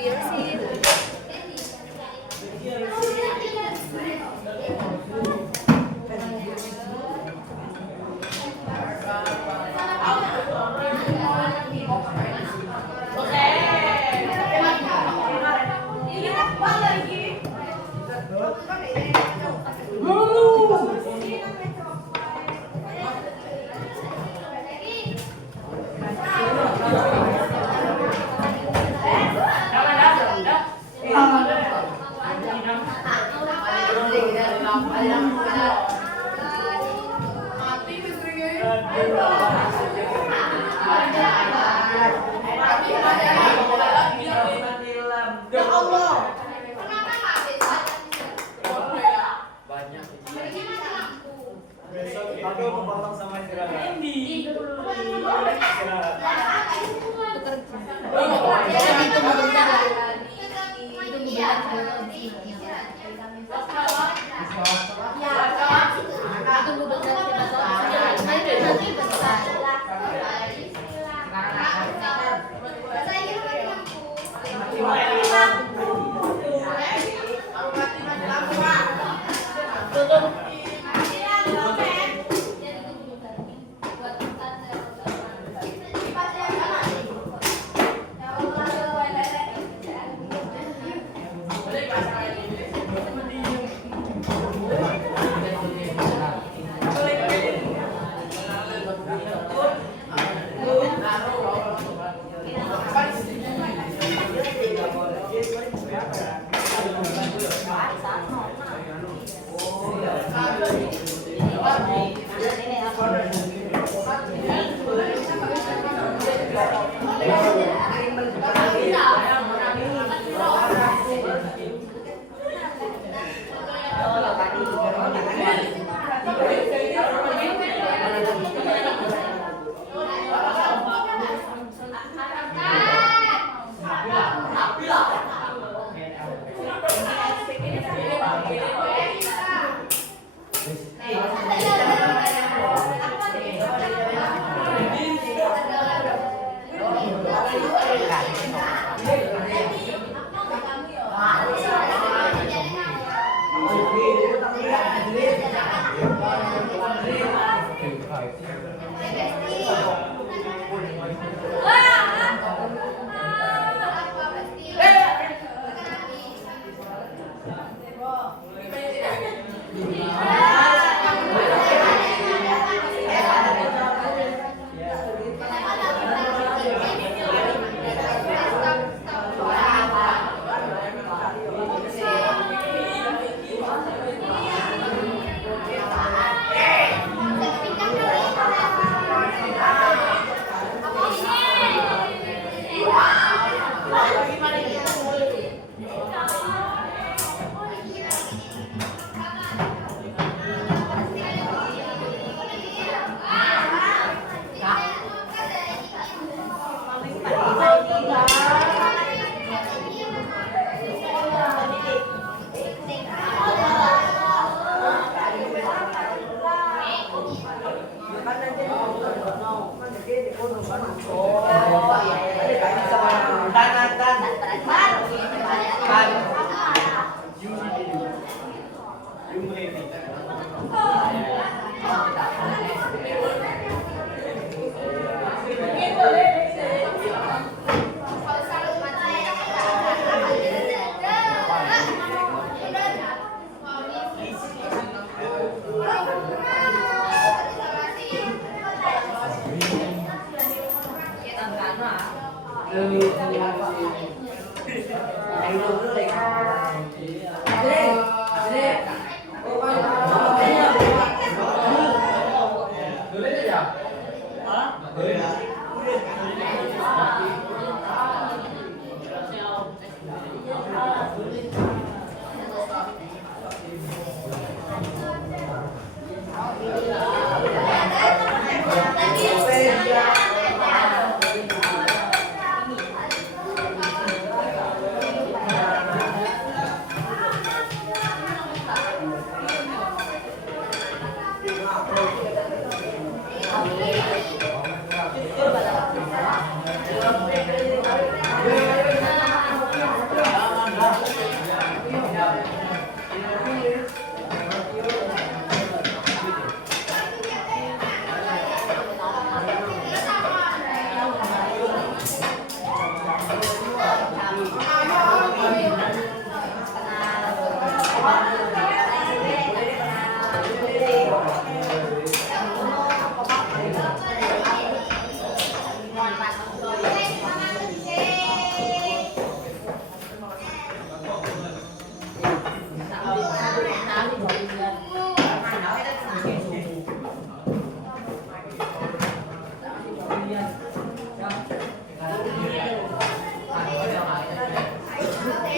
Iya sih. Ya Allah. Besok aku kepotong sama istirahat. Jadi tunggu bentar. Tunggu bentar. Tunggu bentar.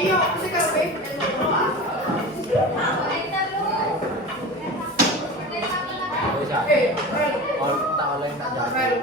Iya, kasi kami. Bisa. Kalau tak oleh tak jadi.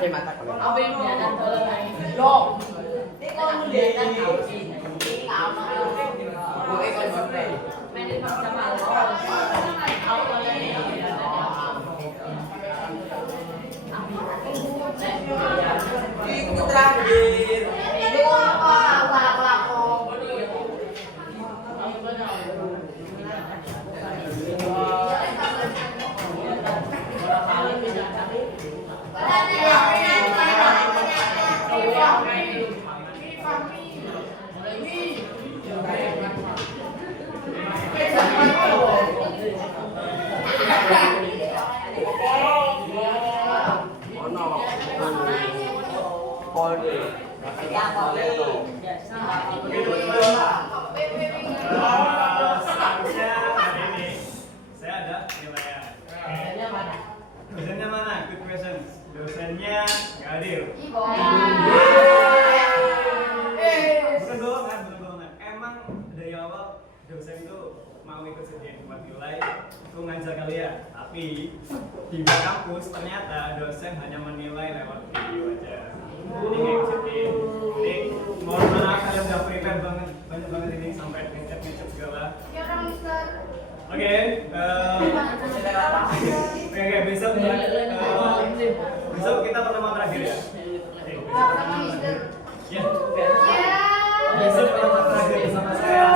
Tema tak kalau. Seharusnya hari ini saya ada penilaian. Dosennya mana? Good questions. Dosennya nggak hadir. Bukan bohongan. Emang dari awal dosen itu mau ikut sediain buat nilai untuk ngajar kalian. Tapi di kampus ternyata dosen hanya menilai lewat video aja. Jadi nggak ikut sediain. Jadi mohon maaf kalian udah prepare banyak banget ini sampai ngecap segala. Oke, besok kita pertemuan terakhir ya. Ya. Besok pertemuan terakhir bersama saya.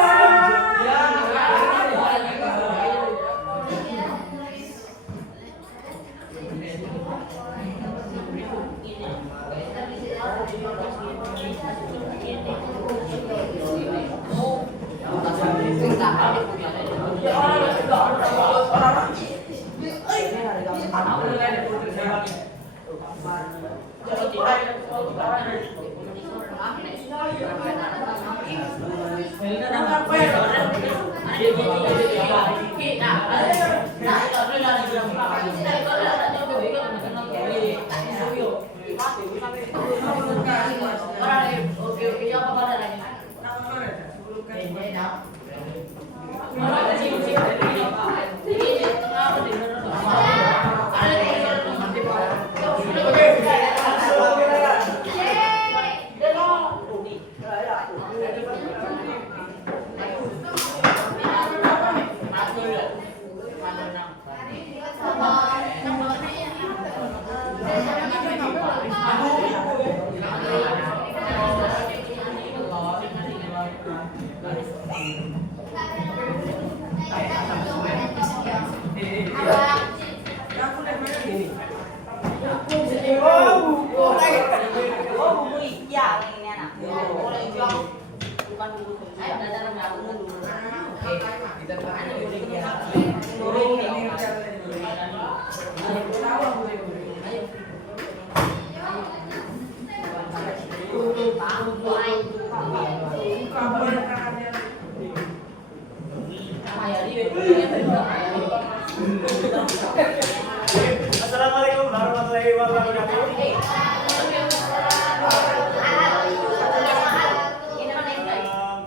wabarakatuh.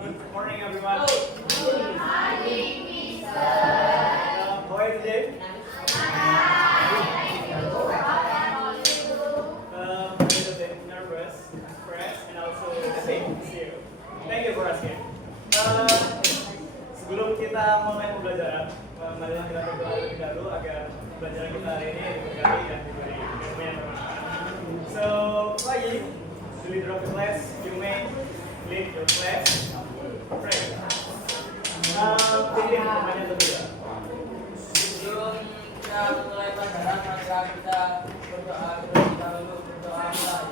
Good morning, everyone. How are you today? A little bit nervous, stressed, and also happy to see you. Thank you for asking. Sebelum kita mulai pembelajaran, marilah kita berdoa terlebih dahulu agar pembelajaran kita hari ini diberkati dan diberi ilmu yang bermanfaat. So, Bayi, the leader of the class, you may lead your class. Pray. Pilih pertanyaan terlebih. Sebelum kita mulai pelajaran, maka kita berdoa terlebih dahulu. Berdoa mulai.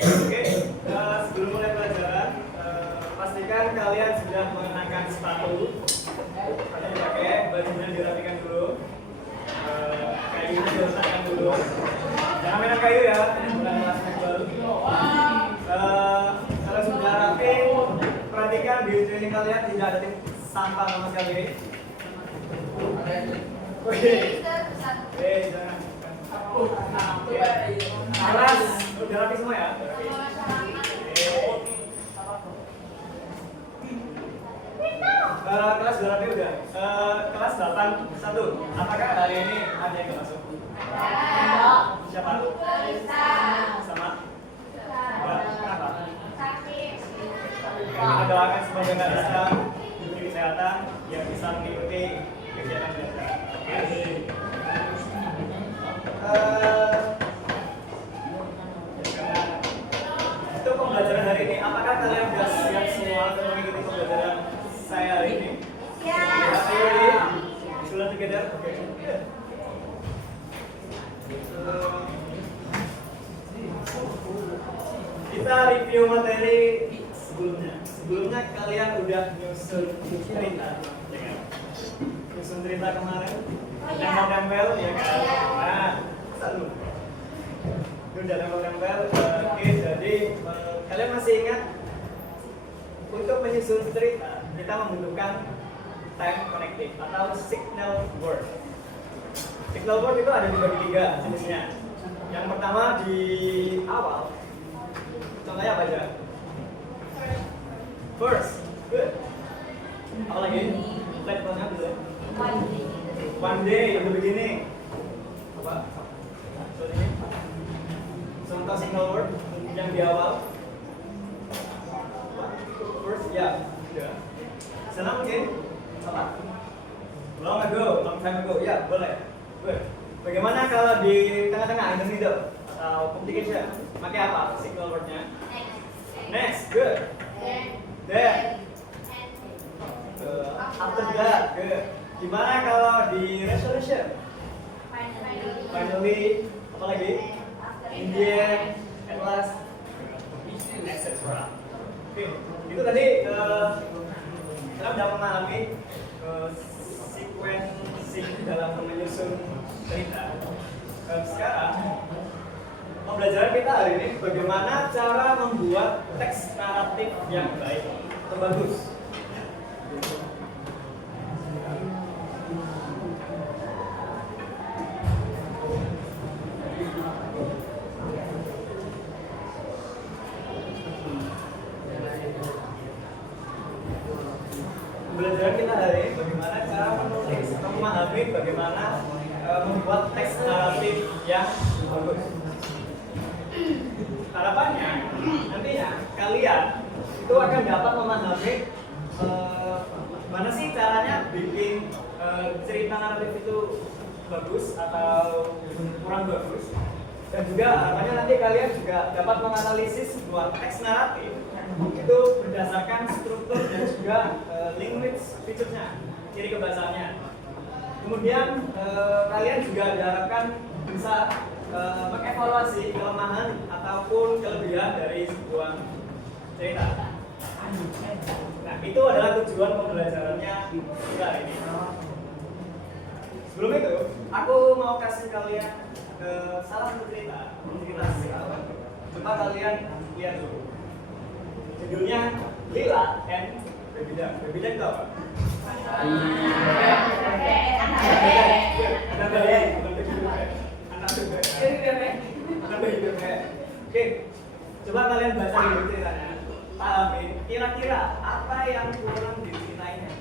Oke, sebelum mulai pelajaran, pastikan kalian sudah mengenakan sepatu, kalian pakai bajunya dirapikan dulu, kayunya diletakkan dulu, jangan main kayu ya, bukan kelas baru. Kalau sudah rapi, perhatikan di training kalian tidak ada sampah sama sekali. Oke, jangan. Kelas, udah rapi semua ya? Kelas sudah rapi udah. Kelas 81. Apakah hari ini ada yang masuk? Siapa? Sama? Kenapa? Kita doakan semoga nggak bisa diberi kesehatan yang bisa mengikuti kegiatan belajar. Untuk pembelajaran hari ini, apakah kalian sudah siap semua untuk mengikuti pembelajaran saya hari ini? Siap. Sudah together? Oke. Kita review materi sebelumnya. Sebelumnya kalian udah nyusun cerita, ya kan? Nyusun cerita kemarin, nempel-nempel, ya kan? Nah, satu. Udah nempel-nempel. Oke, jadi kalian masih ingat untuk menyusun cerita kita membutuhkan time connective atau signal word. Signal word itu ada dibagi 3 jenisnya. Yang pertama di awal. Contohnya apa aja? First, good. Apa lagi? Let's go dulu. One day in the beginning. Apa? Contoh signal word yang di awal. First, ya, sudah. Sana mungkin apa? Long ago, long time ago. Ya, boleh. Good. Bagaimana kalau di tengah-tengah, in the middle atau complication? Pakai apa? Signal wordnya? Next, good. Then. After that, good. Gimana kalau di resolution? Finally, apa lagi? In the end, at last, etc. Oke, itu tadi kita sudah memahami sequencing dalam menyusun cerita. Sekarang pembelajaran kita hari ini bagaimana cara membuat teks naratif yang baik atau bagus. Pembelajaran kita hari ini bagaimana cara menulis atau memahami bagaimana membuat teks naratif yang bagus. Harapannya nantinya kalian itu akan dapat memahami mana sih caranya bikin cerita naratif itu bagus atau kurang bagus, dan juga harapannya nanti kalian juga dapat menganalisis sebuah teks naratif itu berdasarkan struktur dan juga language feature-nya, ciri kebahasaannya. Kemudian kalian juga diharapkan bisa mengevaluasi kelemahan ataupun kelebihan dari sebuah cerita. Nah, itu adalah tujuan pembelajarannya kita ini. Sebelum itu, aku mau kasih kalian salah satu cerita coba kalian lihat dulu. Judulnya Lila and Baby duck. Baby duck itu apa? Anak bebek, bukan baby bebek. Anak bebek. Anak bayi bebek. Oke, coba kalian baca dulu ceritanya. Pahami, kira-kira apa yang kurang diceritainnya?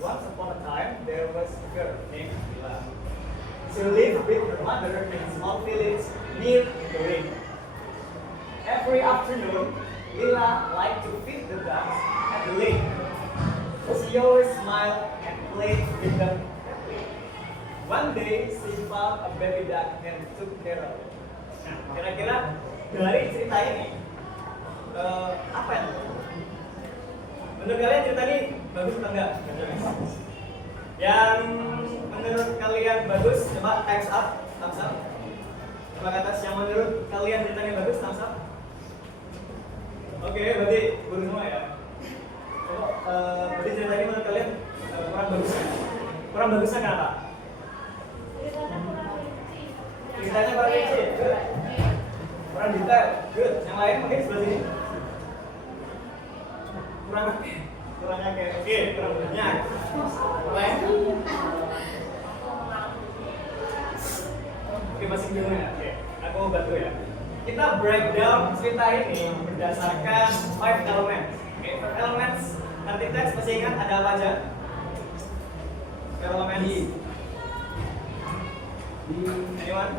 Once upon a time, there was a girl named Lila. She lived with her mother in a small village near the lake. Every afternoon, Lila liked to feed the ducks at the lake. She always smiled and played with them happily. One day, she found a baby duck and took care of it. Nah, kira-kira dari cerita ini, apa yang menurut kalian cerita ini bagus atau enggak? Yang menurut kalian bagus, coba thumbs up, thumbs up. Coba ke atas yang menurut kalian ceritanya bagus, thumbs up. Oke, berarti baru semua ya. Coba, berarti cerita ini menurut kalian kurang bagusnya. Kurang bagusnya kenapa? Ceritanya kurang kecil, good. Kurang detail, good. Yang lain mungkin sebelah sini. Kurang kayak, oke, kurang banyak. Lain? Oke, masih bingung ya? Oke, aku bantu ya. Kita breakdown cerita ini berdasarkan 5 elements. Oke, 5 elements. Nanti teks masih ingat ada apa aja? Elements. Anyone?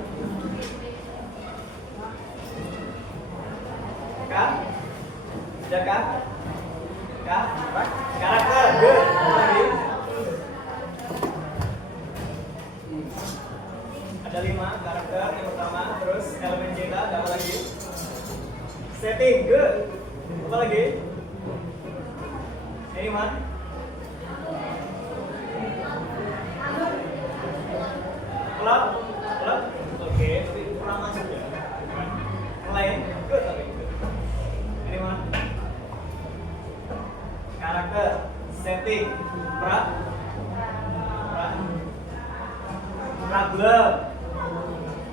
Kak? Ada kak? Kak? Karakter, good. Apa lagi? Ada 5 karakter yang pertama, terus elemen cerita, ada apa lagi? Setting, good. Apa lagi? Anyone? Plot? Plot? Oke, tapi kurang masuk ya. Yang lain? Good tapi good. Anyone? Karakter, setting, problem,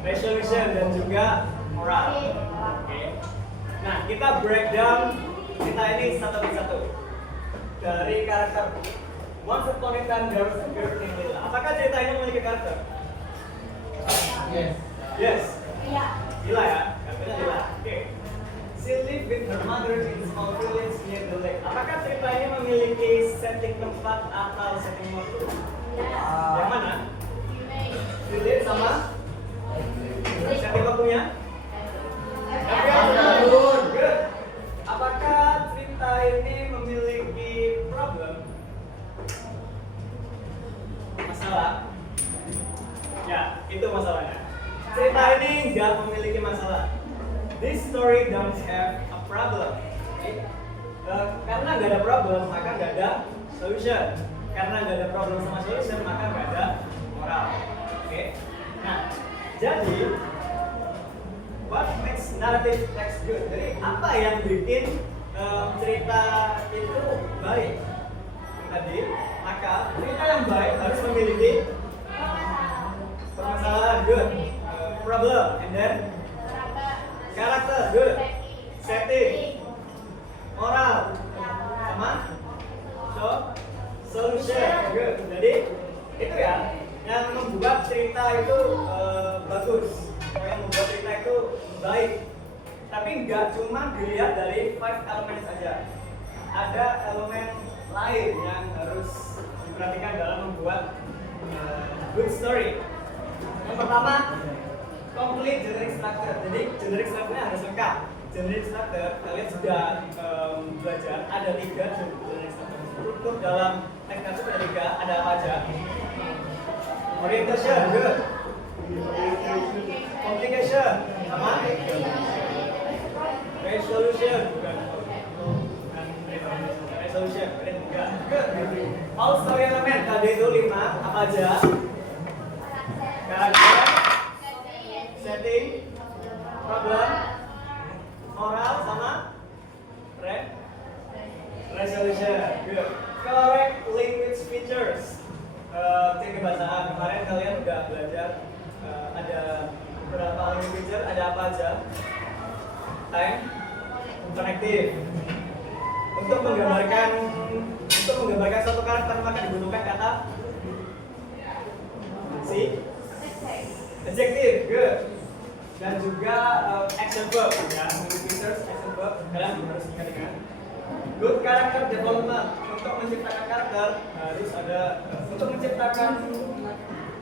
resolution, dan juga moral. Oke. Nah, kita breakdown cerita ini satu persatu. Dari karakter. Once upon a time there was a girl named Lila. Apakah cerita ini memiliki karakter? Yes. Yes. Iya. Lila ya, karakternya Lila. Oke. She lived with her mother in a small village near the lake. Apakah cerita ini memiliki setting tempat atau setting waktu? Yang mana? Village sama setting waktunya? Good. Apakah cerita ini memiliki problem? Masalah? Ya, itu masalahnya. Cerita ini nggak memiliki masalah. This story don't have a problem. Okay? Karena nggak ada problem, maka nggak ada solution. Karena nggak ada problem sama solution, maka nggak ada moral. Oke? Nah, jadi what makes narrative text good? Jadi apa yang bikin cerita itu baik? Tadi, maka cerita yang baik harus memiliki permasalahan, good. Problem, and then karakter, good. Setting, moral, sama solution, good. Jadi itu ya yang membuat cerita itu bagus, yang membuat cerita itu baik. Tapi nggak cuma dilihat dari 5 elemen saja. Ada elemen lain yang harus diperhatikan dalam membuat good story. Yang pertama, complete generic structure. Jadi generic structure-nya harus lengkap. Generic structure kalian sudah belajar ada 3 generic structure. Struktur dalam teks itu ada 3. Ada apa aja? Orientation, good. Complication, sama. Resolution, bukan. Resolution, ada 3. Good. All story element tadi itu 5. Apa aja? Karakter, setting, problem, moral, sama resolution. Good. Correct language features. Teknik bahasa kemarin kalian udah belajar ada beberapa language feature. Ada apa aja? time connective. Untuk menggambarkan suatu karakter maka dibutuhkan kata adjective, good. Dan juga action verb, ya, features action verb. Kalian harus ingat dengan good character development. Untuk menciptakan karakter harus ada, untuk menciptakan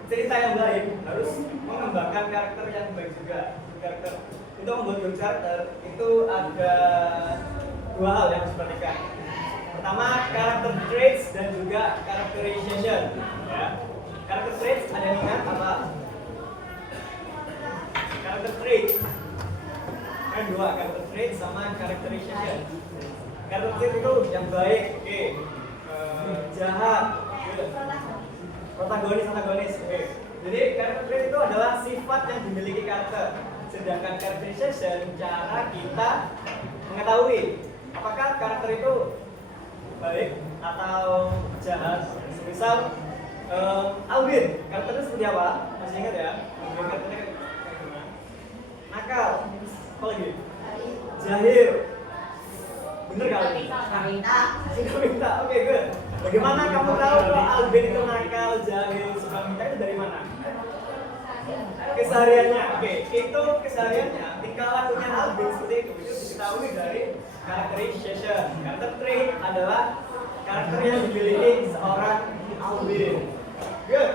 cerita yang baik harus mengembangkan karakter yang baik juga. Karakter untuk membuat good karakter itu ada dua hal yang harus diperhatikan. Pertama, character traits dan juga characterization. Ya. Character traits ada yang ingat apa? Character trait. Kan dua, character trait sama characterization. Character trait itu yang baik, oke. Jahat, protagonis, antagonis, oke. Jadi character trait itu adalah sifat yang dimiliki karakter. Sedangkan characterization cara kita mengetahui apakah karakter itu baik atau jahat. Misal Alvin, karakternya seperti apa? Masih ingat ya? Alvin karakternya nakal, apa lagi? Jahil, bener kali? Suka minta, oke good. Bagaimana kamu tahu kalau Alvin itu nakal, jahil, suka minta itu dari mana? Kesehariannya, oke. Itu kesehariannya, tingkah lakunya Alvin seperti itu diketahui dari characterization. Character trait adalah karakter yang dimiliki seorang Alvin. Good.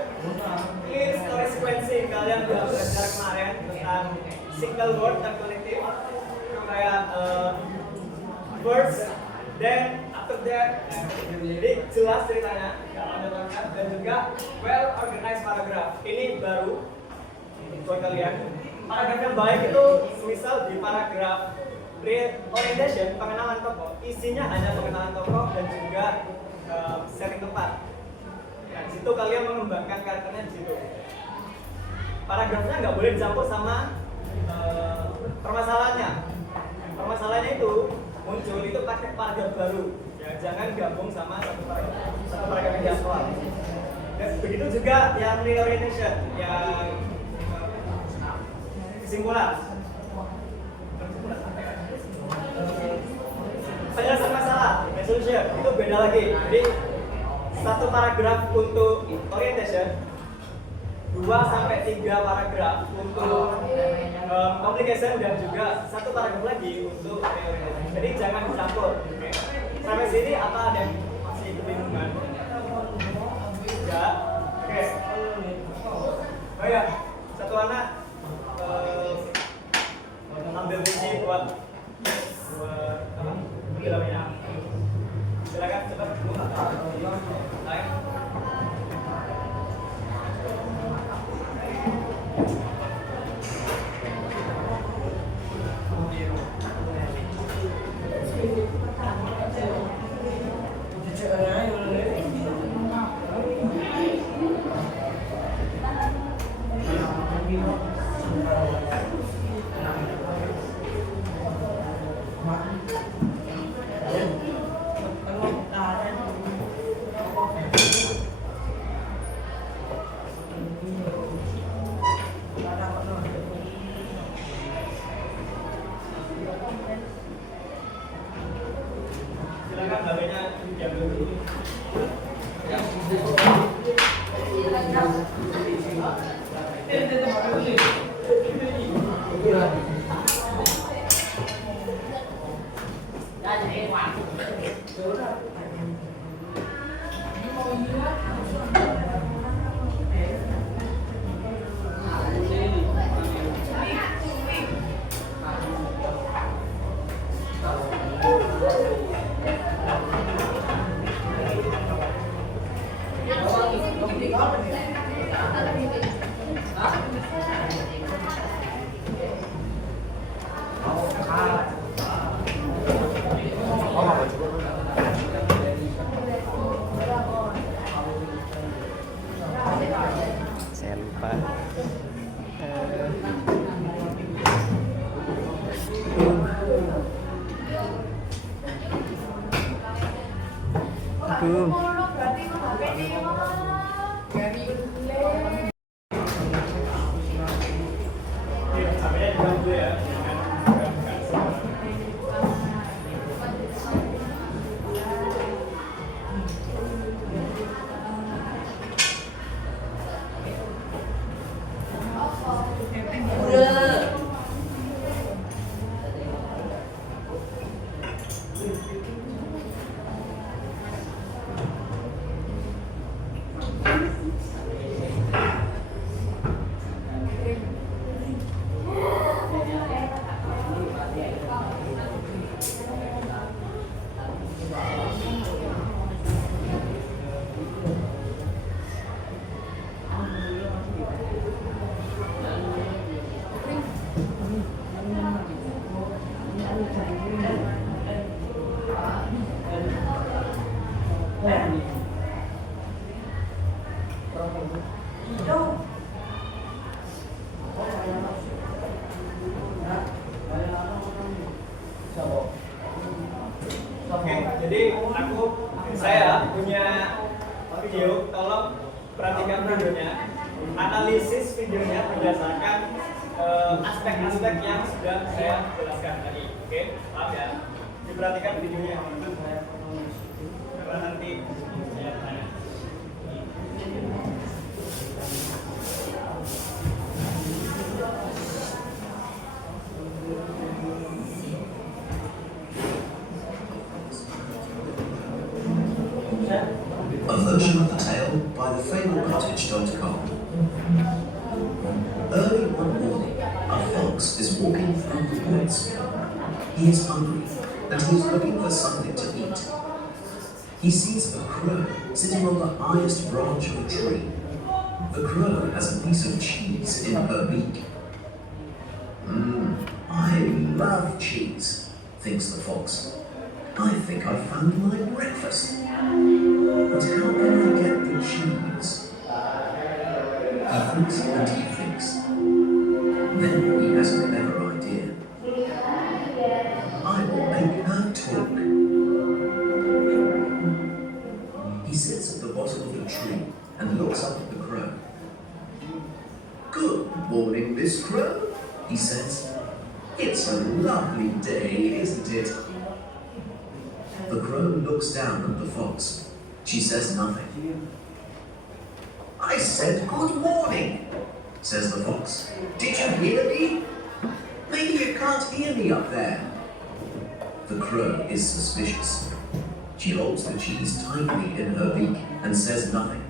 Ini story sequencing, kalian sudah belajar kemarin tentang single word dan collective. Kayak first, then, after that. Jadi jelas ceritanya, dan juga well organized paragraph. Ini baru buat kalian. Paragraf yang baik itu misal di paragraf orientation, pengenalan tokoh, isinya hanya pengenalan tokoh dan juga setting tempat. Nah, di situ kalian mengembangkan karakternya di situ. Paragrafnya nggak boleh dicampur sama permasalahannya. Permasalahannya itu muncul itu pakai paragraf baru. Ya, jangan gabung sama satu paragraf yang di awal. Dan begitu juga yang reorientation, yang kesimpulan. Penyelesaian masalah, resolution, itu beda lagi. Jadi satu paragraf untuk orientation, 2-3 paragraf untuk communication, dan juga satu paragraf lagi untuk reorientation. Jadi jangan dicampur. Okay? Sampai sini apa ada yang masih kebingungan? Enggak? Oke. Oh ya, satu anak ambil biji buat apa? Bilangnya. Silakan cepat buka. Baik. Silakan babenya diambil dulu. Saya lupa. Sampai dulu ya. Oke, jadi saya punya video, tolong perhatikan videonya, analisis videonya berdasarkan aspek-aspek yang sudah saya jelaskan tadi. Oke, maaf ya, diperhatikan videonya karena nanti saya tanya. A version of the tale by thefablecottage.com. Early one morning, a fox is walking through the woods. He is hungry and he is looking for something to eat. He sees a crow sitting on the highest branch of a tree. The crow has a piece of cheese in her beak. I love cheese, thinks the fox. I think I found my breakfast. But how can I get the cheese? He thinks and he thinks. Then he has a clever idea. I will make her talk. He sits at the bottom of the tree and looks up at the crow. Good morning, Miss Crow, he says. It's a lovely day, isn't it? The crow looks down at the fox. She says nothing. I said good morning, says the fox. Did you hear me? Maybe you can't hear me up there. The crow is suspicious. She holds the cheese tightly in her beak and says nothing.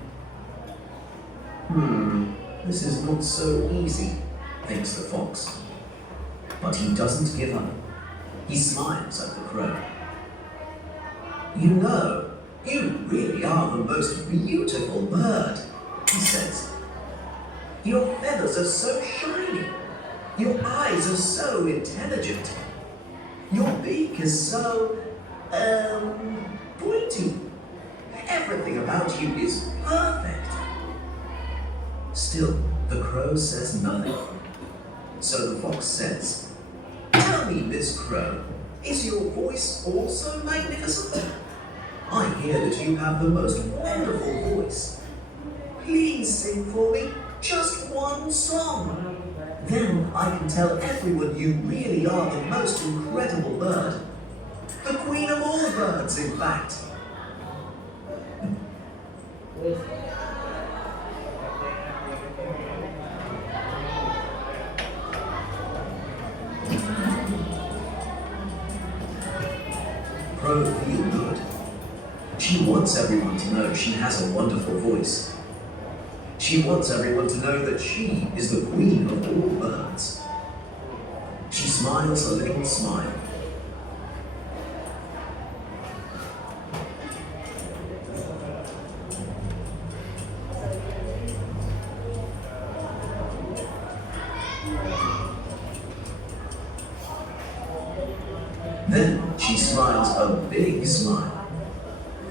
This is not so easy, thinks the fox. But he doesn't give up. He smiles at the crow. You know, you really are the most beautiful bird, he says. Your feathers are so shiny. Your eyes are so intelligent. Your beak is so, pointy. Everything about you is perfect. Still, the crow says nothing. So the fox says, Tell me, Miss Crow, is your voice also magnificent? I hear that you have the most wonderful voice. Please sing for me just one song. Then I can tell everyone you really are the most incredible bird. The queen of all birds, in fact. Crow feel good. She wants everyone to know she has a wonderful voice. She wants everyone to know that she is the queen of all birds. She smiles a little smile. Then she smiles a big smile.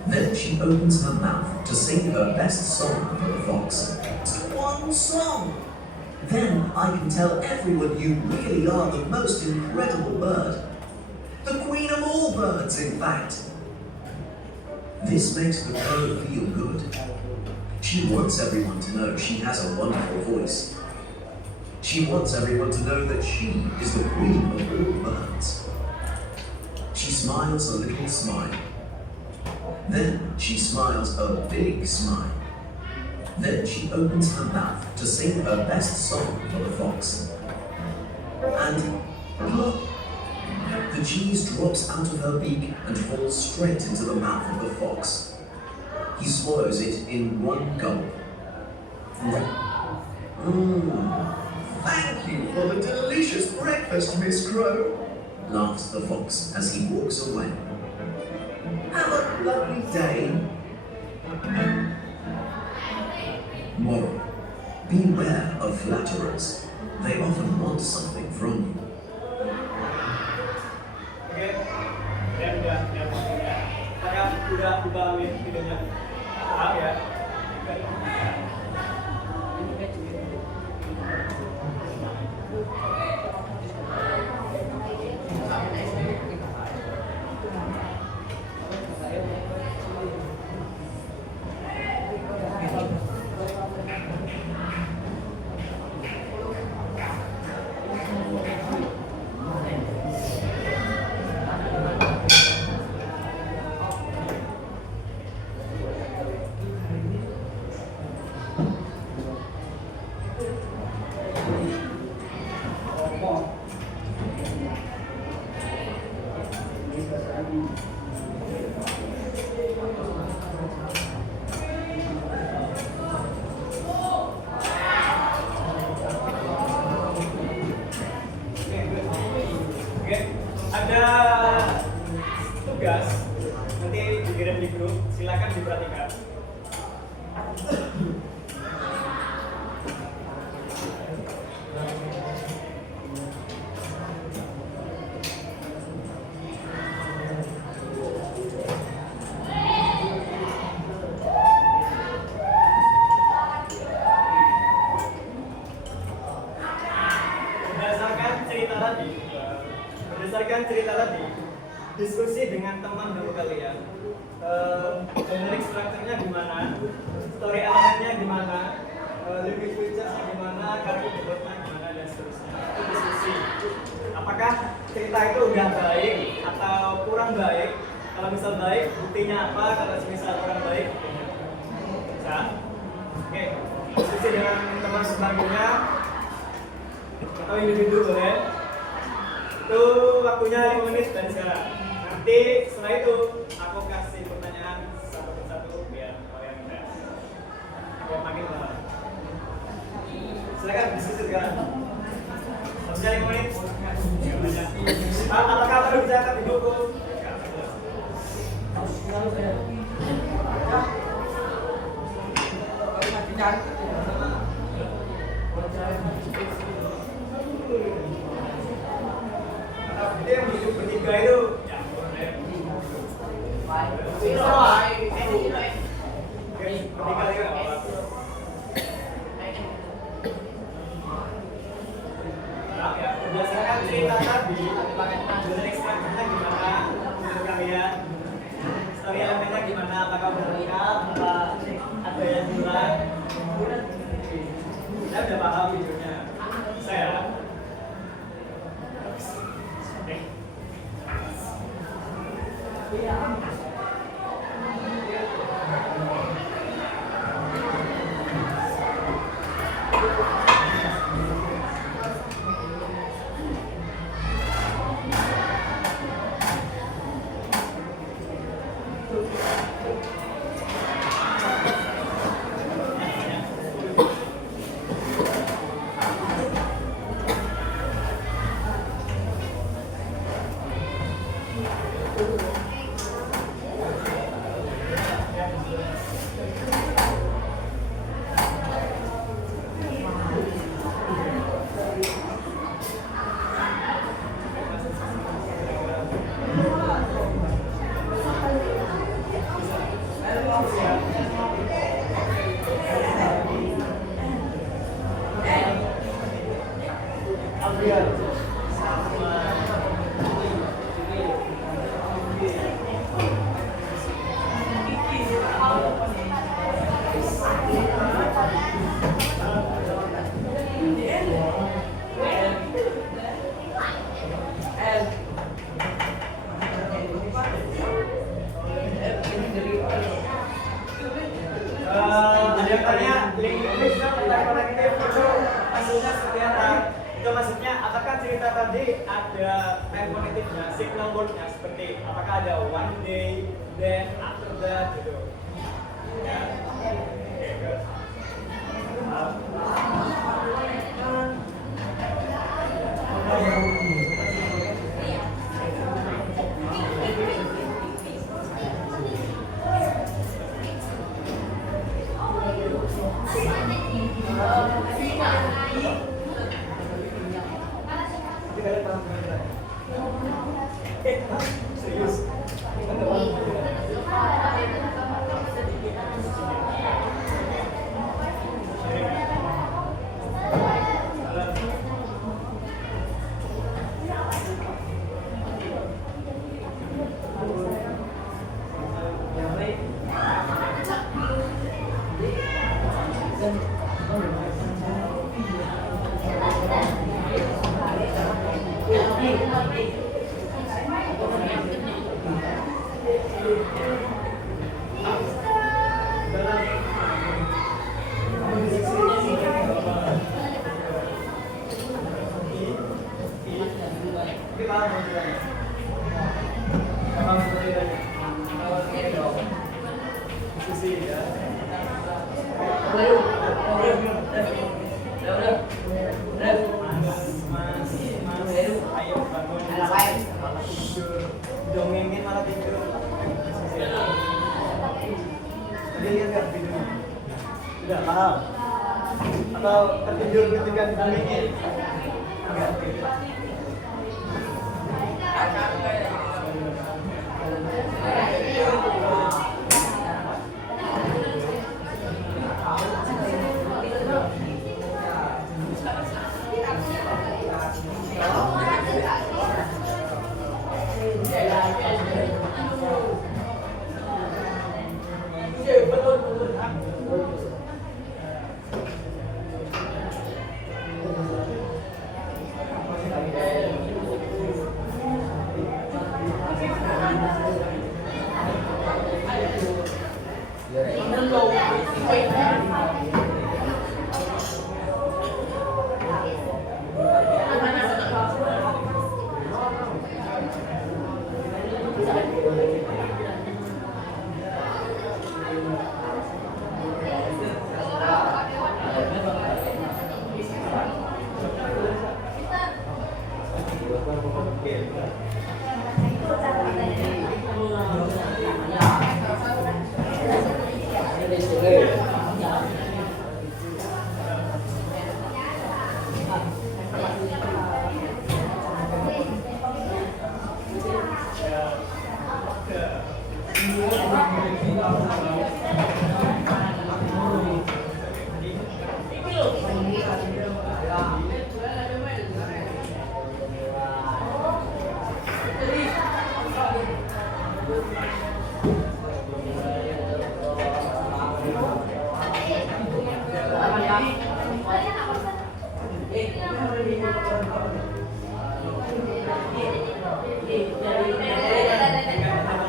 Then she opens her mouth to sing her best song for the fox. One song! Then I can tell everyone you really are the most incredible bird. The queen of all birds, in fact. This makes the crow feel good. She wants everyone to know she has a wonderful voice. She wants everyone to know that she is the queen of all birds. She smiles a little smile. Then she smiles a big smile. Then she opens her mouth to sing her best song for the fox. And look, the cheese drops out of her beak and falls straight into the mouth of the fox. He swallows it in one gulp. Thank you for the delicious breakfast, Miss Crow, laughs the fox as he walks away. Have a lovely day. Moral: beware of flatterers. They often want something from you. tidak dipahami videonya? Paham ya? Oke, ada tugas nanti dikirim di grup, silakan diperhatikan. Berdasarkan cerita tadi, diskusi dengan teman dulu kalian, generic structure-nya gimana, story elemennya gimana, living features-nya gimana, character development gimana, dan seterusnya. Itu diskusi. Apakah cerita itu udah baik atau kurang baik? Kalau misal baik, buktinya apa? Kalau misal kurang baik, buktinya apa? Bisa? Oke, diskusi dengan teman selanjutnya atau individu boleh. Itu waktunya 5 menit dari sekarang. Nanti setelah itu aku kasih pertanyaan satu persatu biar kalian tes. Aku makin lama. Silakan diskusi sekarang. Waktunya 5 menit. Apakah perlu dicatat di buku? Itu yang bertiga itu ya boleh. Bertiga juga apa? Nah, ya, berdasarkan cerita tadi, generic structure-nya gimana menurut kalian? Story elemennya gimana? Apakah berlengkap? Apa ada yang kurang? Saya udah paham videonya. Saya ada yang tanya link English dan konektif itu maksudnya seperti apa? Itu maksudnya apakah cerita tadi ada kognitifnya, signal wordnya seperti apakah ada one day, then, after that gitu? Ya. Oke, good. Serius. Ada apa? Dongengin malah tidur. Tadi lihat nggak videonya? Tidak paham? Atau tertidur ketika didongengin? Enggak.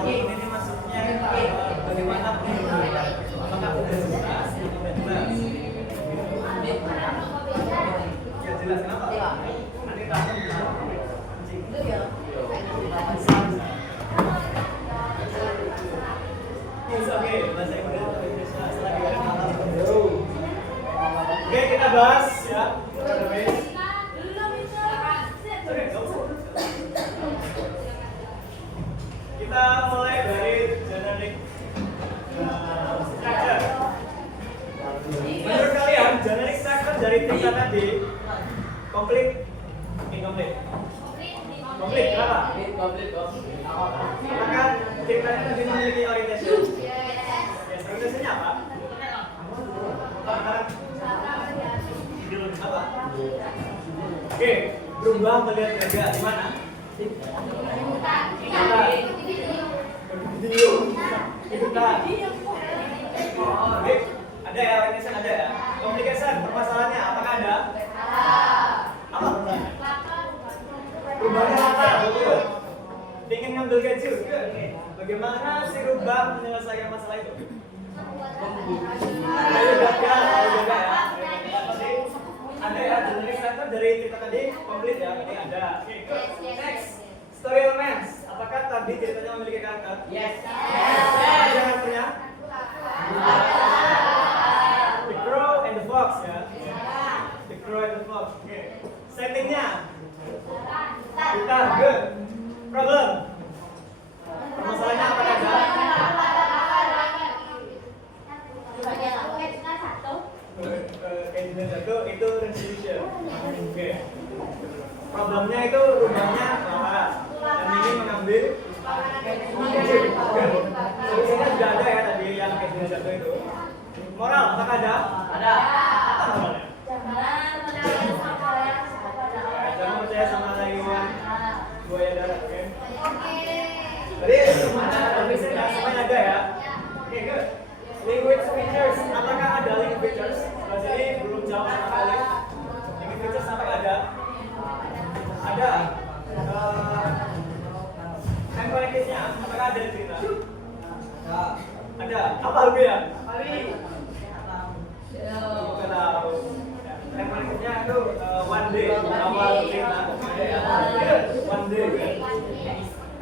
Ini maksudnya bagaimana apakah udah jelas? Ya jelas kenapa? Nanti takut Oke, bahasa Inggris selagi ada malam. Oke, kita bahas ya. Kita mulai dari generic structure. Menurut kalian, generic structure dari tiga tadi komplit, inkomplit? Komplit, kenapa? Apakah ceritanya tadi memiliki orientation? Yes, orientasinya apa? Apa? Oke, berubah melihat gajah di mana? Video. Oke, ada ya orientation, ada ya. Communication, permasalahannya apakah ada? Apa? Rubahnya apa? Betul. Ingin ngambil gaji, bagaimana si rubah menyelesaikan masalah itu? Ayo gagal, ya. Ada ya, generic structure dari cerita tadi komplit ya, ini ada. Oke, next, story elements. Apakah tadi ceritanya memiliki karakter? Yes. Apa karakternya? The Crow and the Fox ya. The Crow and the Fox. Oke. Settingnya? Kita good. Problem. Permasalahannya apa aja? Keinginan satu itu resolution. Oke. Problemnya itu rubahnya bahwa dan ini mengambil Solusinya juga ada ya tadi yang kayak satu itu. Moral, apakah ada? Ada. Apa moralnya? Jangan percaya sama rayuan buaya darat, oke? Jadi semuanya ada ya. Oke, good. Language features, apakah ada language features? Bahasa ini belum jawab sama kali. Language features apakah ada? Ada. Time connectivity-nya, apakah ada di cerita? Ada. Apa lebih ya? Bukan tahu. Time connectivity-nya itu one day awal cerita. One day.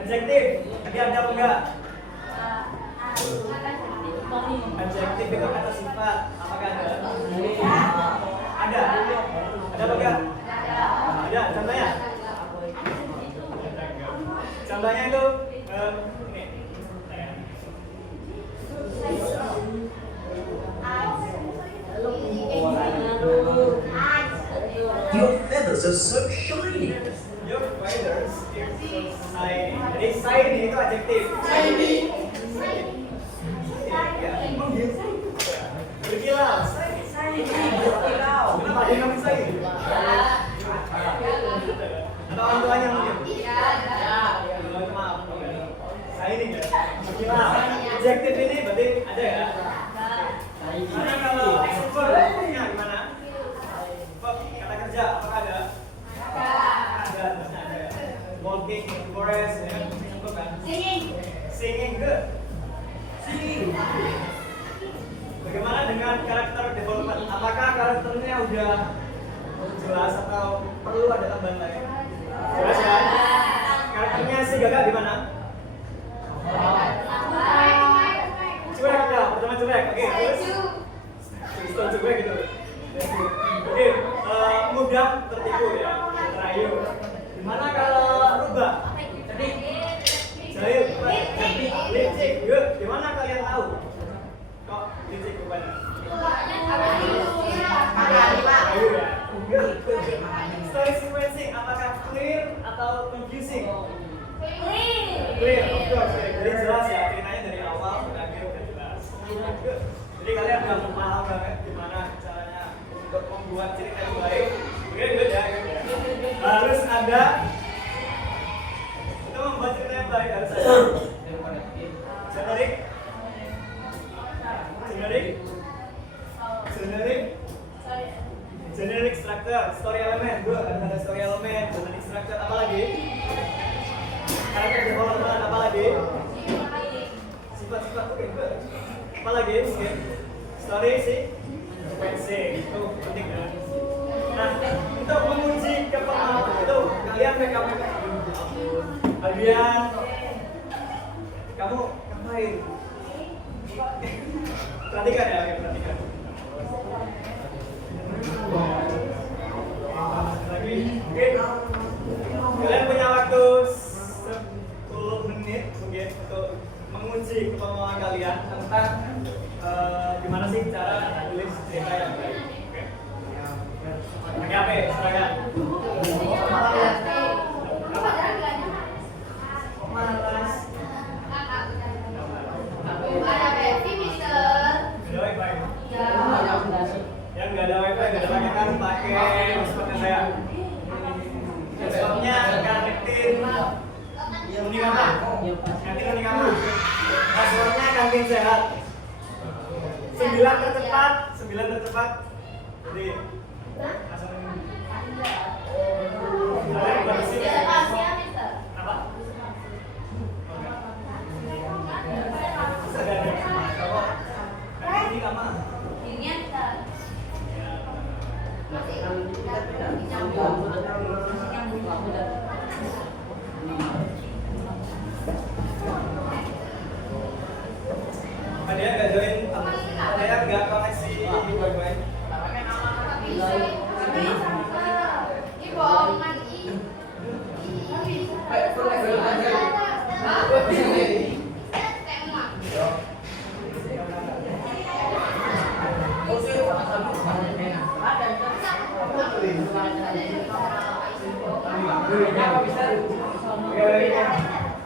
Adjektif, tadi ada apa enggak? Adjektif itu kata sifat, apakah ada? Ada. Ada apa enggak? Ada. Contohnya? Contohnya itu ini. Your feathers are so shiny. Your feathers are so shiny. Jadi shiny itu adjektif. Berkilau. Kenapa dia namanya shiny? Atau orang tuanya mungkin? Maaf. Shiny ya. Berkilau. Adjektif ini berarti ada ya? Mana kalau verb-nya gimana? Verb kata kerja apakah ada? Ada, ada ya. Walking, forest, ya. Contoh kan? Singing, good. Singing. Bagaimana dengan karakter development? Apakah karakternya udah jelas atau perlu ada tambahan lain? Jelas ya? Karakternya si Gaga di mana? Cuek ya, pertama cuek. Oke, terus? Sistem cuek gitu. Oke, mudah tertipu ya, terayu. Gimana kalau rubah? Jahil, licik, good. Gimana kalian tahu? Kok licik rupanya? Ayu ya, good. Story sequencing, apakah clear atau confusing? Clear, of course. Jadi jelas ya, ceritanya dari awal sampai akhir udah jelas. Good. Jadi kalian udah paham banget gimana caranya untuk membuat cerita yang baik. Oke, good ya, good ya. Harus ada itu membuat cerita yang baik harus ada generic structure, story element. Dua ada story element, generic structure, apa lagi? Karakter development, apa lagi? Sifat-sifat, oke, good. Apa lagi? Oke. Story sih sequencing itu penting ya. Nah, untuk menguji kepemahaman itu kalian make-up Albian, kamu ngapain? Perhatikan ya, oke, perhatikan. Lagi, oke. Kalian punya waktu 10 menit mungkin untuk menguji kepemahaman kalian tentang gimana sih cara nulis cerita yang baik. Oke. Pakai apa? Silakan. Malas. Ada wifi. Yang nggak ada wifi, nggak ada paketan, pakai hotspotnya saya. Hotspotnya connectin unik apa? Connectin unik apa? Passwordnya kantin sehat. 9 tercepat. Jadi langsung. Ada yang berhasil. Apa? Ini lama. Ada yang nggak join? Ada yang nggak koneksi wifi?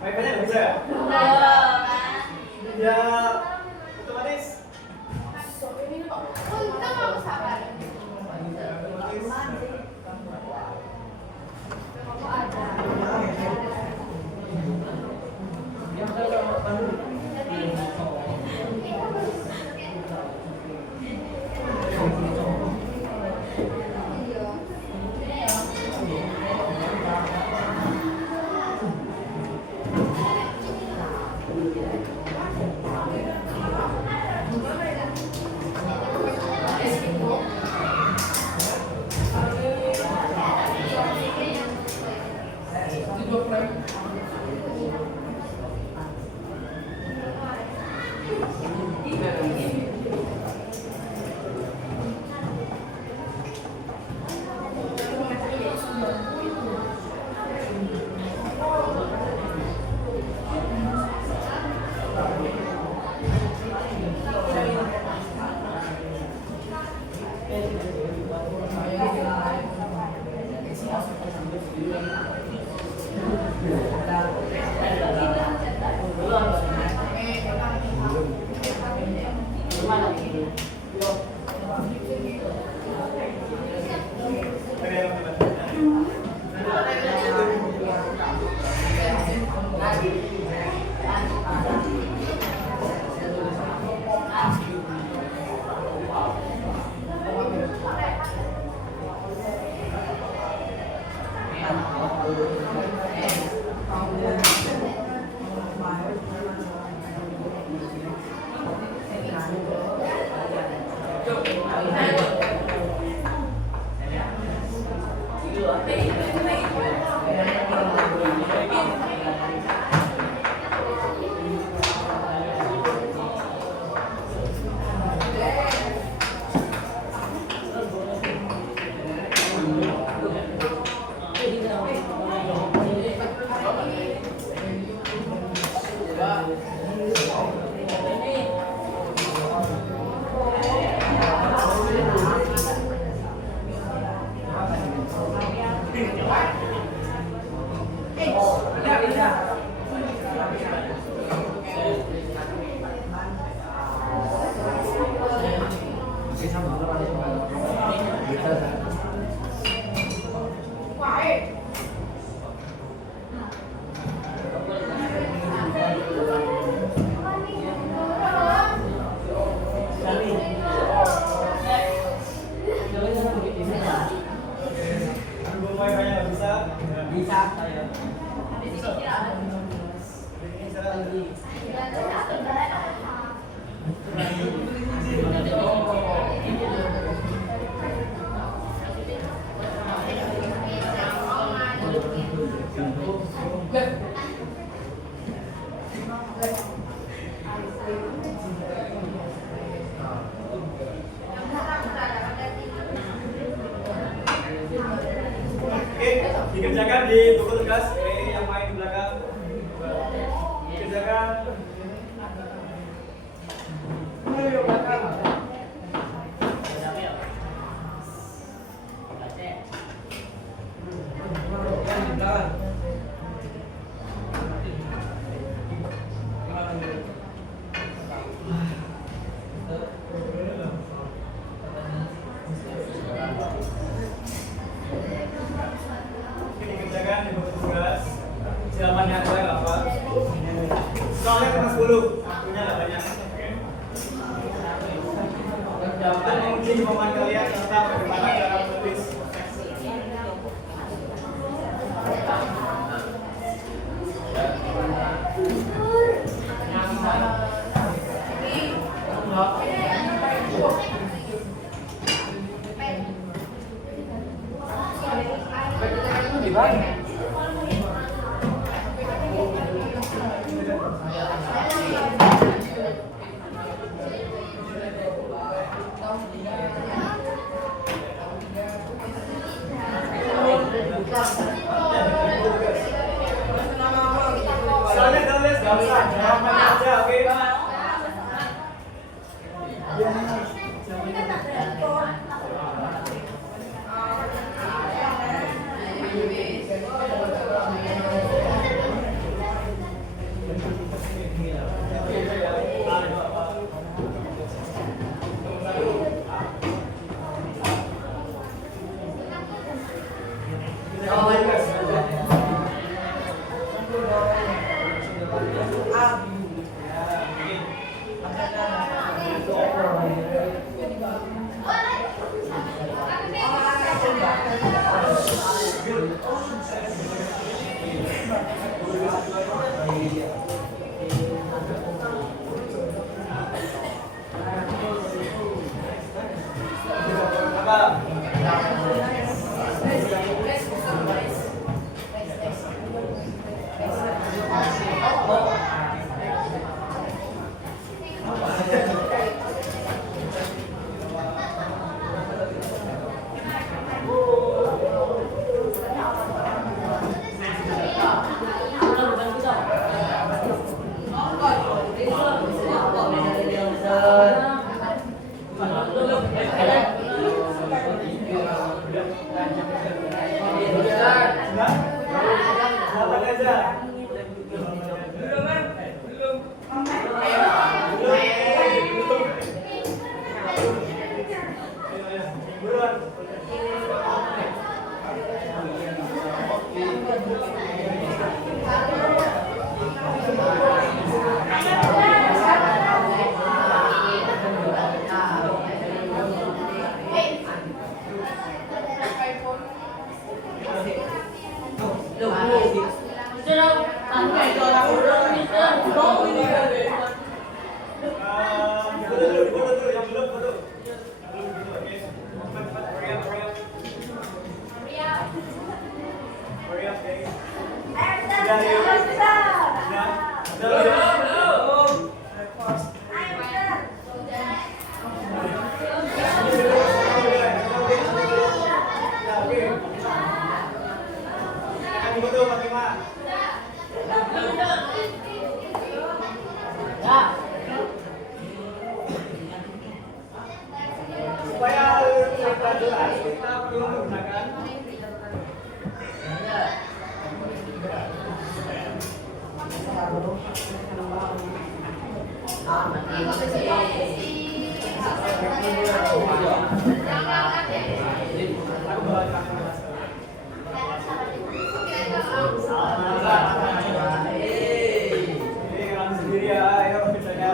Wifi-nya nggak bisa bisa? Ya, otomatis. Dikerjakan di buku tugas yang main di belakang. Dikerjakan. Ayo belakang. Jawabannya adalah apa? Soalnya cuma 10, waktunya nggak banyak. Dan menguji kemampuan kalian tentang bagaimana cara menulis. Soalnya tulis nggak usah jawabannya aja, oke? Supaya kita jelas, kita perlu menggunakan sendiri ya, ayo misalnya.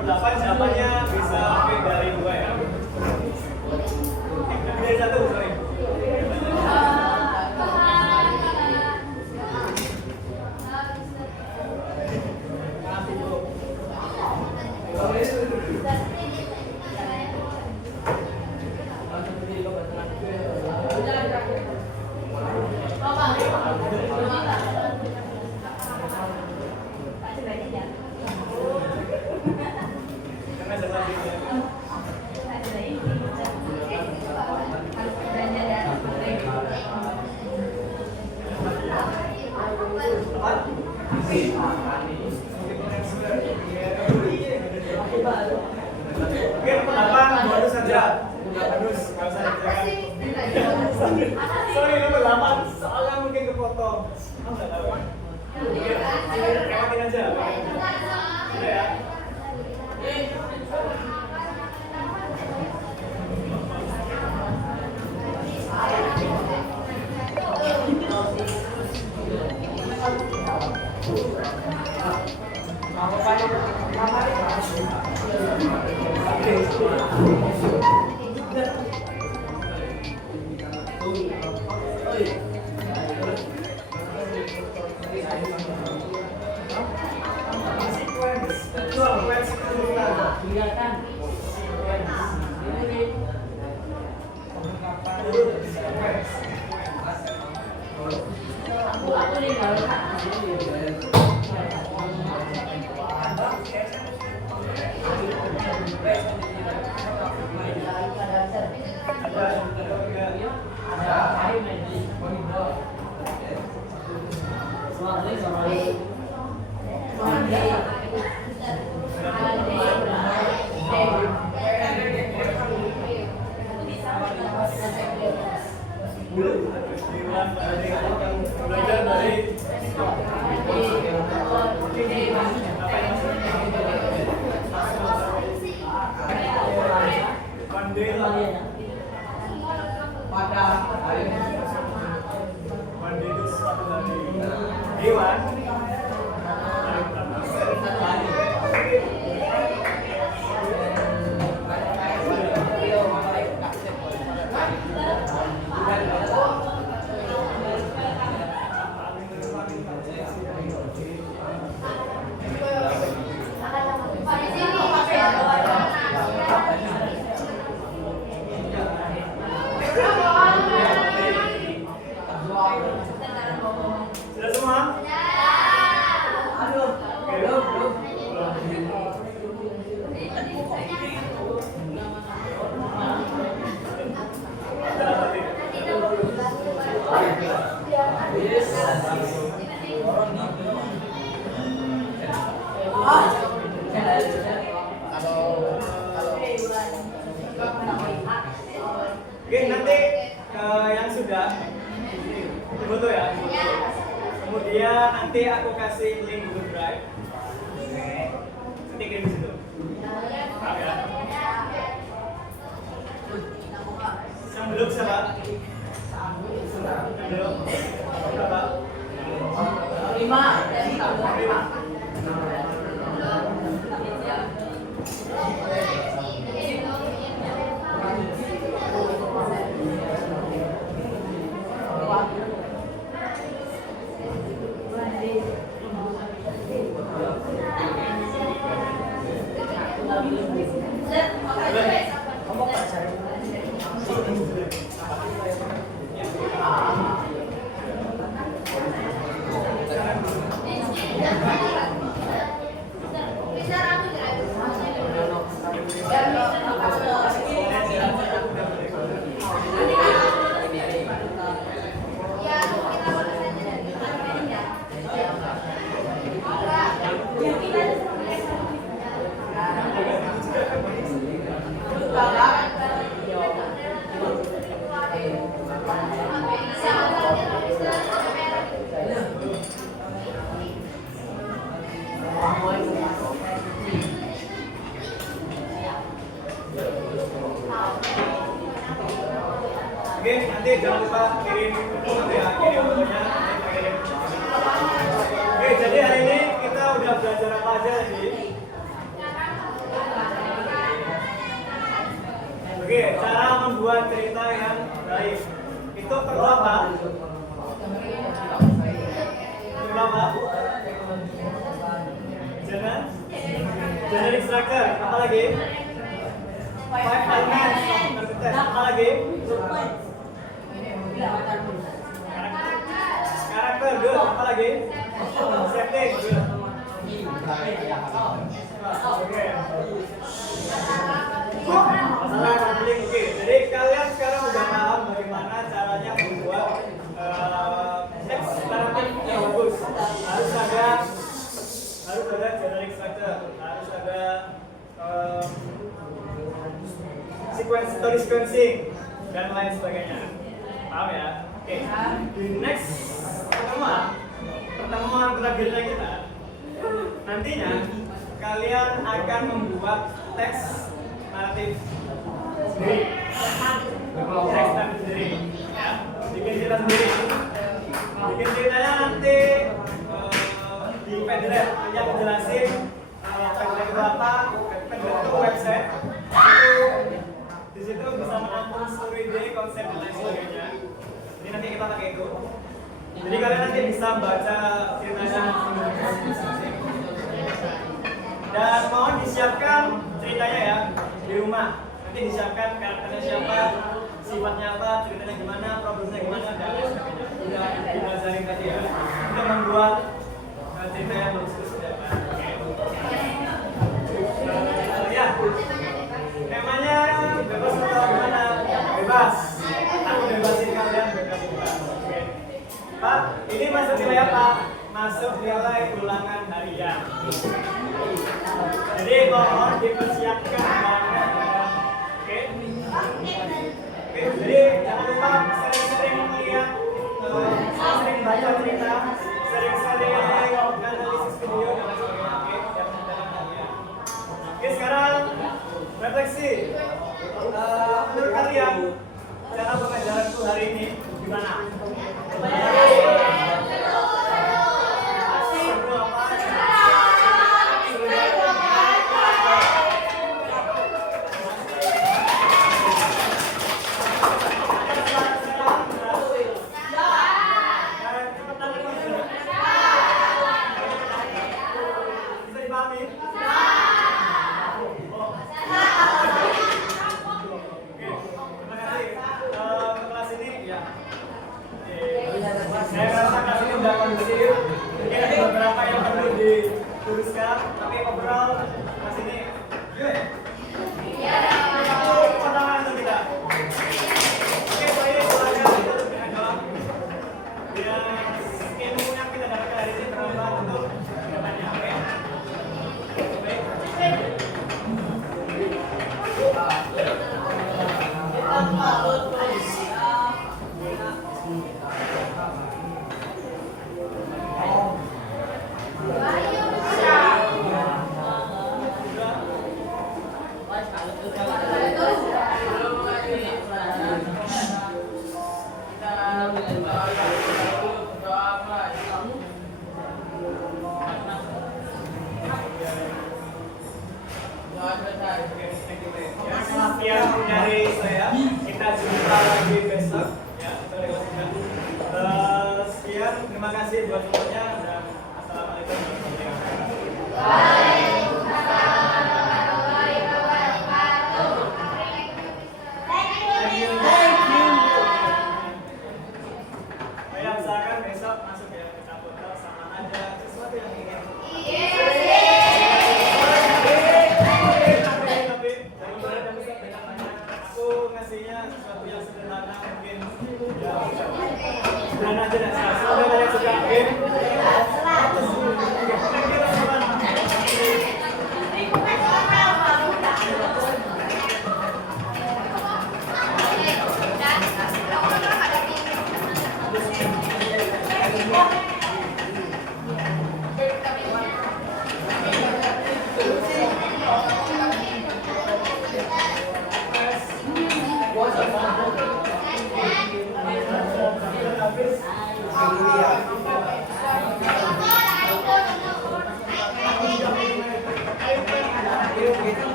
Delapan jawabannya bisa lebih dari 2 ya. Lebih dari 1, sorry. aja. Terus nggak usah dikerjakan. Sorry, nomor 8 soalnya mungkin kepotong. Oh, nggak tahu. Oke, lewatin aja. Udah ya. Belajar dari Mandela. Pada hari Mandi itu suatu hari hewan. Sudah semua? Oke, nanti yang sudah foto ya. Kemudian nanti aku kasih link Google Drive. Nanti kirim di situ. Maaf ya. Yang belum siapa? Yang belum? Berapa? 5. Oke, nanti jangan lupa kirim foto ya, kirim fotonya. Oke, jadi hari ini kita udah belajar apa aja tadi? Oke, cara membuat cerita yang baik. Itu perlu apa? Perlu apa? Generic structure, apa lagi? 5 elements of content, apa lagi? Karakter, good. Apa lagi? Setting, good. Oke. Masalah konflik, oke. Jadi kalian sekarang udah paham bagaimana caranya membuat teks naratif yang bagus. Harus ada generic structure, harus ada story sequencing dan lain sebagainya. Paham ya? Oke. Di next pertemuan terakhirnya kita, nantinya kalian akan membuat teks naratif sendiri. Teks naratif sendiri. Ya. Bikin cerita sendiri. Bikin ceritanya nanti di PDF yang jelasin PDF itu apa, PDF itu website. Di situ bisa menampung story day, konsep dan lain sebagainya. Jadi nanti kita pakai itu. Jadi kalian nanti bisa baca ceritanya dan mohon disiapkan ceritanya ya di rumah. Nanti disiapkan karakternya siapa, sifatnya apa, ceritanya gimana, problemnya gimana dan lain sebagainya. Udah dipelajarin tadi ya untuk membuat cerita yang bagus ya Pak. Ya, temanya bebas atau gimana? Bebas. Aku bebasin kalian bebas. Pak, ini masuk nilai apa? Masuk nilai ulangan harian. Jadi mohon dipersiapkan barangnya. Oke? Oke, jadi jangan lupa sering-sering melihat, sering baca cerita, sering-sering analisis video dan lain sebagainya. Oke, jangan harian. Oke, sekarang refleksi. Menurut kalian cara pengajaranku hari ini gimana? Saya rasa kelas ini udah kondusif. Mungkin ada beberapa yang perlu diluruskan, tapi overall kelas ini good. Pertama untuk kita. Oke, ini silakan ditutup dengan jawab. Biar ilmu yang kita dapatkan hari ini bermanfaat untuk kedepannya. Oke. Sekian dari saya, kita jumpa lagi besok ya. Sekian, terima kasih buat